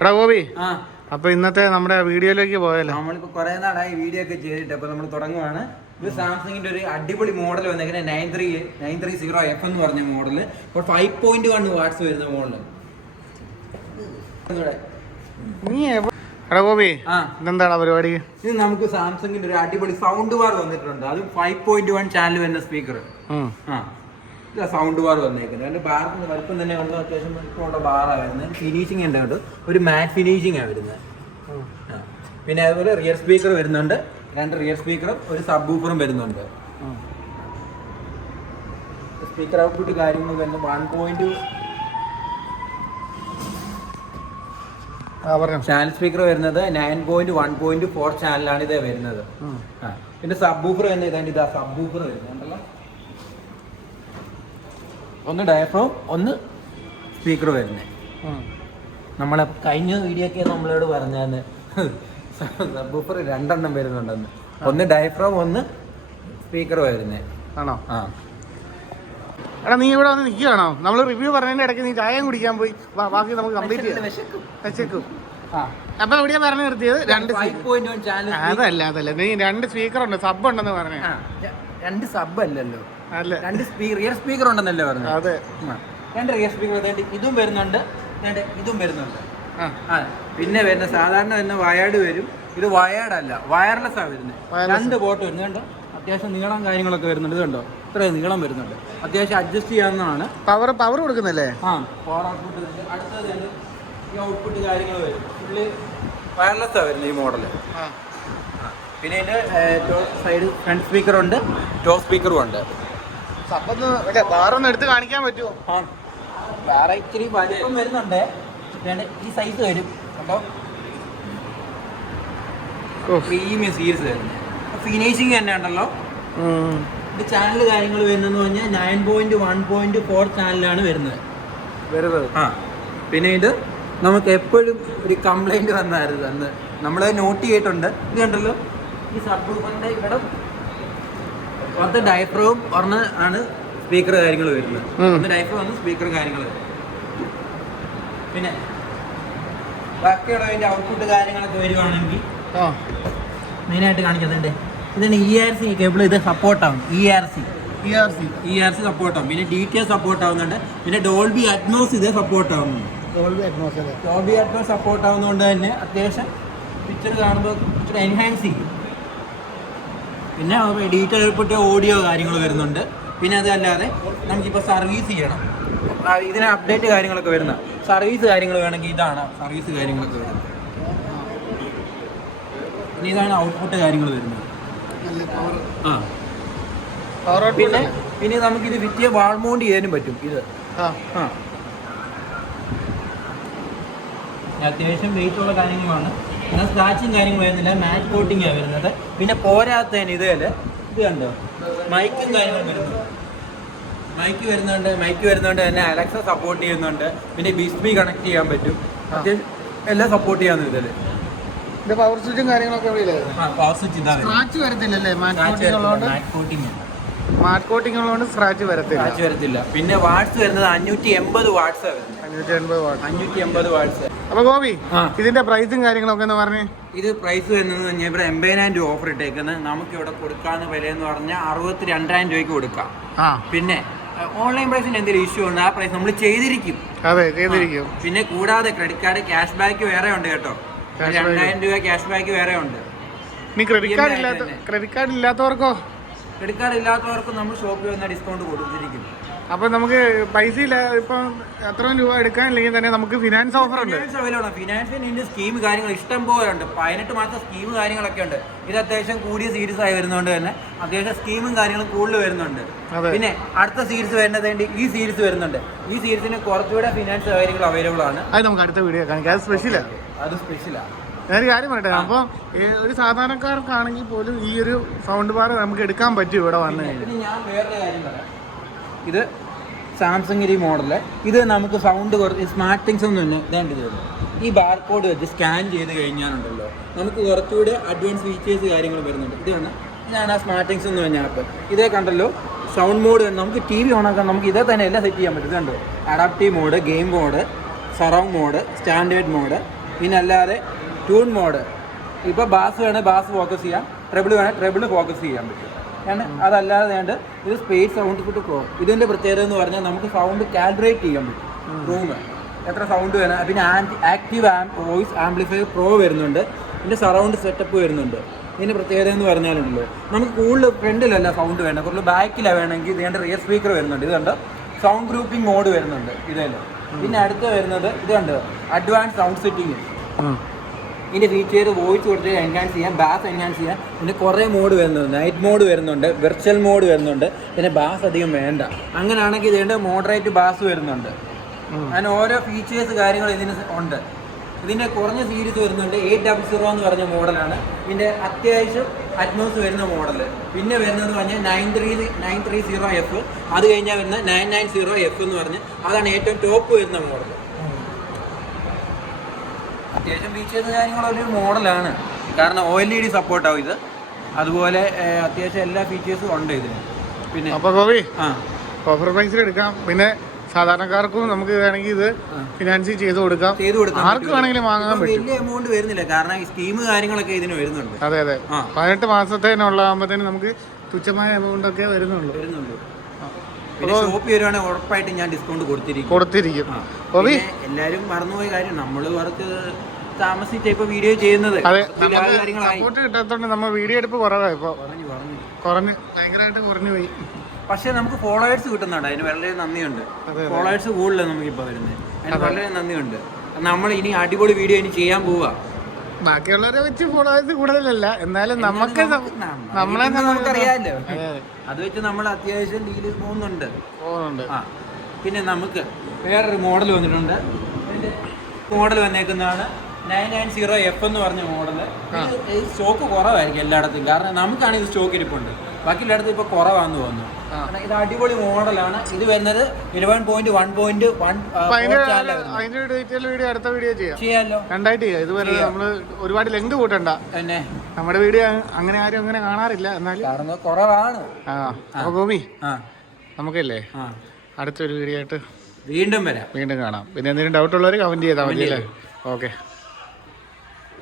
എടാ ഗോപി, അപ്പൊ ഇന്നത്തെ നമ്മുടെ വീഡിയോയിലേക്ക് പോയല്ലോ. നമ്മളിപ്പോ കുറെ നാളായി വീഡിയോ ഒക്കെ ചെയ്തിട്ട് അപ്പൊ നമ്മൾ തുടങ്ങുവാണ്. ഇത് സാംസങ്ങിന്റെ ഒരു അടിപൊളി മോഡൽ വന്നേക്കുന്നത് 930F എന്ന് പറഞ്ഞ മോഡല്. ഇപ്പോൾ 5.1 വാട്ട്സ് വരുന്ന മോഡല്. എടാ ഗോപി, ഇതെന്താണ് പരിപാടി? ഇത് നമുക്ക് സാംസങ്ങിന്റെ ഒരു അടിപൊളി സൗണ്ട് ബാർ വന്നിട്ടുണ്ട്. അതും 5.1 ചാനൽ വരുന്ന സ്പീക്കർ. ഇതാ സൗണ്ട് ബാർ വന്നേക്കുന്നത്. അതിന്റെ ബാറിന് വലുപ്പം തന്നെ ഉണ്ട്. അത്യാവശ്യം വലുപ്പമുള്ള ബാറാണ് വരുന്നത്. ഫിനിഷിങ് ഉണ്ട്, ഒരു മാറ്റ് ഫിനിഷിംഗ് ആണ് വരുന്നത്. പിന്നെ അതുപോലെ റിയർ സ്പീക്കർ വരുന്നുണ്ട്. 2 റിയർ സ്പീക്കറും ഒരു സബ് വൂഫറും വരുന്നുണ്ട്. സ്പീക്കർ ഔട്ട്പുട്ട് കാര്യങ്ങൾ വരുന്നത് 1.2 ചാനൽ സ്പീക്കർ വരുന്നത് 9.1.4 ചാനലാണ് ഇത് വരുന്നത്. പിന്നെ സബ് വൂഫർ തന്നെ ഇതാണ്ട്. ഇതാ സബ് വൂഫർ വരുന്നുണ്ടല്ലോ. ഒന്ന് ഡയഫ്രം, ഒന്ന് സ്പീക്കർ വരുന്നത്. നമ്മളെ കഴിഞ്ഞ വീഡിയോ ഒക്കെ നമ്മളോട് പറഞ്ഞാന്ന് സബ് വൂഫർ 2 എണ്ണം വരുന്നുണ്ടെന്ന്. ഒന്ന് ഡയഫ്രം, ഒന്ന് സ്പീക്കർ വരുന്നത്. ആണോ? എടാ നീ ഇവിടെ വന്ന് നിൽക്കുകയാണോ? നമ്മൾ റിവ്യൂ പറഞ്ഞതിന്റെ ഇടയ്ക്ക് നീ ചായം കുടിക്കാൻ പോയി. ബാക്കി നമുക്ക് കംപ്ലീറ്റ് ചെയ്യാം. അപ്പൊ എവിടെയാ പറഞ്ഞു നിർത്തിയത്? 5.1 ചാനൽ. അതല്ല നീ 2 സ്പീക്കർ ഉണ്ട്, സബ് ഉണ്ടെന്ന് പറഞ്ഞു. 2 സബ് അല്ലല്ലോ, അല്ല 2 റിയർ സ്പീക്കർ ഉണ്ടെന്നല്ലേ പറഞ്ഞു. അതെ, 2 റിയർ സ്പീക്കർ. ഇതും വരുന്നുണ്ട്, ഇതും വരുന്നുണ്ട്. പിന്നെ വരുന്ന സാധാരണ വരുന്ന വയേർഡ് വരും. ഇത് വയേർഡ് അല്ല, വയർലെസ് ആണ് വരുന്നത്. 2 പോർട്ട് വരുന്നത് കണ്ടോ. അത്യാവശ്യം നീളം കാര്യങ്ങളൊക്കെ വരുന്നുണ്ട്. ഇത് കണ്ടോ, ഇത്രയും നീളം വരുന്നുണ്ട്. അത്യാവശ്യം അഡ്ജസ്റ്റ് ചെയ്യാവുന്നതാണ്. പവർ കൊടുക്കുന്നല്ലേ? Power output. അടുത്തത് ഈ ഔട്ട്പുട്ട് കാര്യങ്ങൾ വരും. ഫുള്ള് വയർലെസ് ആണ് വരുന്നത് ഈ മോഡല്. പിന്നെ ഇതിന്റെ സൈഡ് ഫ്രണ്ട് സ്പീക്കറുണ്ട്, ടോപ്പ് സ്പീക്കറും ഉണ്ട്. വേറൊന്ന് എടുത്ത് കാണിക്കാൻ പറ്റുമോ? വേറെ ഇച്ചിരി വലിപ്പം വരുന്നുണ്ട്. ഈ സൈസ് വരും. അപ്പോൾ പ്രീമിയം സീരീസ് വരുന്നത്. ഫിനിഷിങ് തന്നെ ഉണ്ടല്ലോ. ഇത് ചാനൽ കാര്യങ്ങൾ വരുന്നതെന്ന് പറഞ്ഞാൽ 9.1.4 ചാനലാണ് വരുന്നത്. പിന്നെ ഇത് നമുക്ക് എപ്പോഴും ഒരു കംപ്ലൈന്റ് വന്നായിരുന്നു അന്ന്. നമ്മൾ നോട്ട് ചെയ്തിട്ടുണ്ട്. ഇത് കണ്ടല്ലോ, ഈ സബ് വൂഫറിന്റെ ഇവിടെ പുറത്ത് ഡയഫ്രവും പറഞ്ഞ ആണ് സ്പീക്കർ കാര്യങ്ങൾ വരുന്നത്. ഒന്ന് ഡയഫ്രം, ഒന്ന് സ്പീക്കർ കാര്യങ്ങൾ. പിന്നെ ബാക്കിയുള്ളതിന്റെ ഔട്ട്പുട്ട് കാര്യങ്ങളൊക്കെ വരുവാണെങ്കിൽ മെയിനായിട്ട് കാണിക്കുന്നുണ്ട്. ഇതാണ് ERC കേബിൾ. ഇത് സപ്പോർട്ടാവും. ERC സപ്പോർട്ടാവും. പിന്നെ DTS സപ്പോർട്ട് ആവുന്നുണ്ട്. പിന്നെ ഡോൾബി അറ്റ്മോസ് ഇത് സപ്പോർട്ട് ആവുന്നുണ്ട്. ഡോൾബി അറ്റ്മോസ് സപ്പോർട്ട് ആവുന്നതുകൊണ്ട് തന്നെ അത്യാവശ്യം പിക്ചർ കാണുമ്പോൾ ഇച്ചിരി എൻഹാൻസ് ചെയ്യും. പിന്നെ ഡീറ്റെയിൽ ഔട്ട്പുട്ട് ഓഡിയോ കാര്യങ്ങൾ വരുന്നുണ്ട്. പിന്നെ അതല്ലാതെ നമുക്കിപ്പോൾ സർവീസ് ചെയ്യണം, ഇതിന് അപ്ഡേറ്റ് കാര്യങ്ങളൊക്കെ വരുന്ന സർവീസ് കാര്യങ്ങൾ വേണമെങ്കിൽ ഇതാണ് സർവീസ് കാര്യങ്ങളൊക്കെ വരുന്നത്. പിന്നെ ഇതാണ് ഔട്ട്പുട്ട് കാര്യങ്ങൾ വരുന്നത്. പിന്നെ നമുക്കിത് വിറ്റിയ വാൾ മൗണ്ട് ചെയ്യാനും പറ്റും. ഇത് അത്യാവശ്യം വെയിറ്റ് ഉള്ള കാര്യങ്ങളാണ്. പിന്നെ സ്ക്രാച്ചിങ് കാര്യങ്ങൾ വരുന്നില്ല, മാറ്റ് കോട്ടിങ്ങാണ് വരുന്നത്. പിന്നെ പോരാത്തതിന് ഇത് കണ്ടോ, മൈക്കും കാര്യങ്ങളും വരുന്നുണ്ട്. മൈക്ക് വരുന്നുണ്ട് തന്നെ അലക്സ സപ്പോർട്ട് ചെയ്യുന്നുണ്ട്. പിന്നെ ബിസ്ബി കണക്ട് ചെയ്യാൻ പറ്റും. അത്യാവശ്യം എല്ലാം സപ്പോർട്ട് ചെയ്യാവുന്ന ഇതില്. പവർ സ്വിച്ചും കാര്യങ്ങളൊക്കെ പവർ സ്വിച്ച് സ്ക്രാച്ച് വരത്തില്ലല്ലേ? മാറ്റ് കോട്ടിംഗ് ഉള്ളതുകൊണ്ട് സ്ക്രാച്ച് വരത്തില്ല. പിന്നെ വാട്ട്സ് വരുന്നത് 580 വാട്ട്സ് ആണ്. 580 വാട്ട്സ്. അപ്പൊ ഗോപി, ഇതിന്റെ പ്രൈസും കാര്യങ്ങളൊക്കെ എന്ന് പറഞ്ഞേ. ഇത് പ്രൈസ് വരുന്നത് ഞാൻ ഇവിടെ 80,000 രൂപ ഓഫർ ഇട്ടേക്കുന്നത്. നമുക്ക് ഇവിടെ കൊടുക്കാവുന്ന വില എന്ന് പറഞ്ഞാൽ 62,000 രൂപയ്ക്ക് കൊടുക്കാം. പിന്നെ ഓൺലൈൻ പ്രൈസിന് എന്തെങ്കിലും ഇഷ്യൂ ഉണ്ട്, ആ പ്രൈസ് നമ്മൾ ചെയ്തിരിക്കും. പിന്നെ കൂടാതെ ക്രെഡിറ്റ് കാർഡ് ക്യാഷ് ബാക്ക് വേറെ ഉണ്ട് കേട്ടോ. 2,000 രൂപ ക്യാഷ് ബാക്ക് വേറെ ഉണ്ട്. ക്രെഡിറ്റ് കാർഡ് ഇല്ലാത്തവർക്ക് നമ്മൾ ഷോപ്പിൽ വന്ന ഡിസ്കൗണ്ട് കൊടുത്തിരിക്കും. അപ്പൊ നമുക്ക് പൈസ ഇല്ല, ഇപ്പം എത്രയും രൂപ എടുക്കാനില്ലെങ്കിൽ തന്നെ നമുക്ക് ഫിനാൻസ് ഓഫർ ഉണ്ട്. ഫിനാൻസിന് സ്കീം കാര്യങ്ങൾ ഇഷ്ടം പോലെ ഉണ്ട്. 18 മാസം സ്കീം കാര്യങ്ങളൊക്കെ ഉണ്ട്. ഇത് അത്യാവശ്യം കൂടിയ സീരീസ് ആയി വരുന്നതുകൊണ്ട് തന്നെ അത്യാവശ്യം സ്കീമും കാര്യങ്ങളും കൂടുതൽ വരുന്നുണ്ട്. പിന്നെ അടുത്ത സീരീസ് വരുന്നത് ഈ സീരീസ് വരുന്നുണ്ട്. ഈ സീരീസിന് കുറച്ചുകൂടെ ഫിനാൻസ് കാര്യങ്ങൾ അവൈലബിൾ ആണ്. അത് നമുക്ക് അടുത്ത വീഡിയോ കാണിക്കാം. അത് സ്പെഷ്യലാണ്. ഞാനൊരു കാര്യം പറയട്ടെ, അപ്പോൾ ഒരു സാധാരണക്കാർക്കാണെങ്കിൽ പോലും ഈ ഒരു സൗണ്ട് ബാർ നമുക്ക് എടുക്കാൻ പറ്റും ഇവിടെ വന്നു കഴിഞ്ഞാൽ. ഞാൻ വേറൊരു കാര്യം പറയാം. ഇത് സാംസങ്ങിൻ്റെ ഈ മോഡല്. ഇത് നമുക്ക് സൗണ്ട് കുറച്ച് സ്മാർട്ട് തിങ്സ് ഒന്നും തന്നെ ഇതാണ്ട് ഇത് ഈ ബാർകോഡ് വെച്ച് സ്കാൻ ചെയ്ത് കഴിഞ്ഞാലുണ്ടല്ലോ നമുക്ക് കുറച്ചുകൂടി അഡ്വാൻസ് ഫീച്ചേഴ്സ് കാര്യങ്ങൾ വരുന്നുണ്ട്. ഇതാണ് ആ സ്മാർട്ട് തിങ്സ് എന്ന് പറഞ്ഞ ആപ്പ്. ഇതേ കണ്ടല്ലോ, സൗണ്ട് മോഡ് നമുക്ക് TV ഓണാക്കാൻ നമുക്ക് ഇതേ തന്നെ എല്ലാം സെറ്റ് ചെയ്യാൻ പറ്റും. ഇതുണ്ടോ, adaptive mode, game mode, surround mode, standard mode, പിന്നെ അല്ലാതെ ട്യൂൺ മോഡ്, ഇപ്പോൾ ബാസ് വേണേൽ ബാസ് ഫോക്കസ് ചെയ്യാം, ട്രെബിൾ വേണേൽ ട്രെബിൾ ഫോക്കസ് ചെയ്യാൻ പറ്റും. കാരണം അതല്ലാതെ വേണ്ട ഇത് സ്പേസ് സൗണ്ട് ഫുഡ് പ്രോ. ഇതിൻ്റെ പ്രത്യേകത എന്ന് പറഞ്ഞാൽ നമുക്ക് സൗണ്ട് കാൽക്കുലേറ്റ് ചെയ്യാൻ പറ്റും. റൂം എത്ര സൗണ്ട് വേണം. പിന്നെ ആക്റ്റീവ് വോയിസ് ആംപ്ലിഫയർ പ്രോ വരുന്നുണ്ട്. ഇതിൻ്റെ സറൗണ്ട് സെറ്റപ്പ് വരുന്നുണ്ട്. ഇതിൻ്റെ പ്രത്യേകത എന്ന് പറഞ്ഞാലുണ്ടല്ലോ, നമുക്ക് കൂടുതൽ ഫ്രണ്ടിലല്ല സൗണ്ട് വേണ്ട, കൂടുതൽ ബാക്കിലാണ് വേണമെങ്കിൽ ഇതിൻ്റെ റിയർ സ്പീക്കർ വരുന്നുണ്ട്. ഇത് കണ്ട് സൗണ്ട് ഗ്രൂപ്പിംഗ് മോഡ് വരുന്നുണ്ട് ഇതല്ലോ. പിന്നെ അടുത്ത് വരുന്നത് ഇത് കണ്ട് അഡ്വാൻസ് സൗണ്ട് സെറ്റിംഗ്. ഇതിൻ്റെ ഫീച്ചർ വോയിസ് കൊടുത്ത് എൻഹാൻസ് ചെയ്യാം, ബാസ് എൻഹാൻസ് ചെയ്യാം. പിന്നെ കുറേ മോഡ് വരുന്നുണ്ട്. നൈറ്റ് മോഡ് വരുന്നുണ്ട്, വെർച്വൽ മോഡ് വരുന്നുണ്ട്. പിന്നെ ബാസ് അധികം വേണ്ട. അങ്ങനെയാണെങ്കിൽ ഇതിൻ്റെ മോഡറേറ്റ് ബാസ് വരുന്നുണ്ട്. അങ്ങനെ ഓരോ ഫീച്ചേഴ്സ് കാര്യങ്ങൾ ഇതിന് ഉണ്ട്. ഇതിൻ്റെ കുറഞ്ഞ സീരീസ് വരുന്നുണ്ട് 800 എന്ന് പറഞ്ഞ മോഡലാണ്. ഇതിൻ്റെ അത്യാവശ്യം അറ്റ്മോസ് വരുന്ന മോഡൽ. പിന്നെ വരുന്നതെന്ന് പറഞ്ഞാൽ 930F. അത് കഴിഞ്ഞാൽ വരുന്ന 990F എന്ന് പറഞ്ഞ് അതാണ് ഏറ്റവും ടോപ്പ് വരുന്ന മോഡൽ. അത്യാവശ്യം ഫീച്ചേഴ്സ് കാര്യങ്ങളൊരു മോഡലാണ്. കാരണം OLED സപ്പോർട്ടാവും ഇത്. അതുപോലെ അത്യാവശ്യം എല്ലാ ഫീച്ചേഴ്സും ഉണ്ട് ഇതിന്. പിന്നെ അപ്പോൾ ഗോപി ഓഫർ പ്രൈസിൽ എടുക്കാം. പിന്നെ സാധാരണക്കാർക്കും നമുക്ക് വേണമെങ്കിൽ ഇത് ഫിനാൻസ് ചെയ്ത് കൊടുക്കാം. ആർക്ക് വേണമെങ്കിലും വാങ്ങാൻ പറ്റും. വലിയ എമൗണ്ട് വരുന്നില്ല, കാരണം ഈ സ്കീം കാര്യങ്ങളൊക്കെ ഇതിന് വരുന്നുണ്ട്. അതെ 18 മാസത്തേനുള്ളാകുമ്പോഴത്തേനും നമുക്ക് തുച്ഛമായ എമൗണ്ട് ഒക്കെ വരുന്നുള്ളൂ. പിന്നെ ഷോപ്പ് വരുവാണെങ്കിൽ ഉറപ്പായിട്ട് ഞാൻ ഡിസ്കൗണ്ട് കൊടുത്തിരിക്കും. എല്ലാവരും മറന്നുപോയ കാര്യം, നമ്മൾ കുറച്ച് താമസിച്ച ഇപ്പൊ വീഡിയോ ചെയ്യുന്നത്. സപ്പോർട്ട് കിട്ടാത്തോണ്ട് നമ്മൾ വീഡിയോ എടുപ്പ് കുറവായി. ഇപ്പൊ കുറഞ്ഞ് ഭയങ്കരമായിട്ട് കുറഞ്ഞു പോയി. പക്ഷെ നമുക്ക് ഫോളോവേഴ്സ് കിട്ടുന്നുണ്ട്, അതിന് വളരെ നന്ദിയുണ്ട്. ഫോളോവേഴ്സ് കൂടുതലാണ് നമുക്കിപ്പോൾ വരുന്നത്, അതിന് വളരെ നന്ദിയുണ്ട്. നമ്മൾ ഇനി അടിപൊളി വീഡിയോ ഇനി ചെയ്യാൻ പോവാ. ബാക്കിയുള്ളവരെ വെച്ച് ഫോളോവേഴ്സ് കൂടുതലല്ല, എന്നാലും നമ്മളെ നമുക്കറിയാമല്ലോ. അത് വെച്ച് നമ്മൾ അത്യാവശ്യം ഡീല് പോകുന്നുണ്ട്. പിന്നെ നമുക്ക് വേറൊരു മോഡൽ വന്നിട്ടുണ്ട്. മോഡൽ വന്നേക്കുന്നതാണ് 990F എന്ന് പറഞ്ഞ മോഡല്. ഈ സ്റ്റോക്ക് കുറവായിരിക്കും എല്ലായിടത്തും, കാരണം നമുക്കാണെങ്കിൽ സ്റ്റോക്ക് ഇരിപ്പുണ്ട്. ബാക്കി എല്ലായിടത്തും ഇപ്പോൾ കുറവാന്ന് തോന്നുന്നു. ഇത് അടിപൊളി മോഡലാണ്. ഇത് വരുന്നത് 11.1.1 അടുത്ത വീഡിയോ ചെയ്യാമല്ലോ. രണ്ടായിട്ട് ചെയ്യാം. ഇതുവരെ നമ്മള് ഒരുപാട് ലെങ്ത് കൂട്ടണ്ട. തന്നെ നമ്മുടെ വീഡിയോ അങ്ങനെ ആരും അങ്ങനെ കാണാറില്ല, എന്നാലും കുറവാണ്. ഗോപി നമുക്കല്ലേ അടുത്തൊരു വീഡിയോ ആയിട്ട് വീണ്ടും കാണാം. പിന്നെ എന്തെങ്കിലും ഡൗട്ട് ഉള്ളവർ കമന്റ് ചെയ്താൽ മതി അല്ലേ? ഓക്കെ.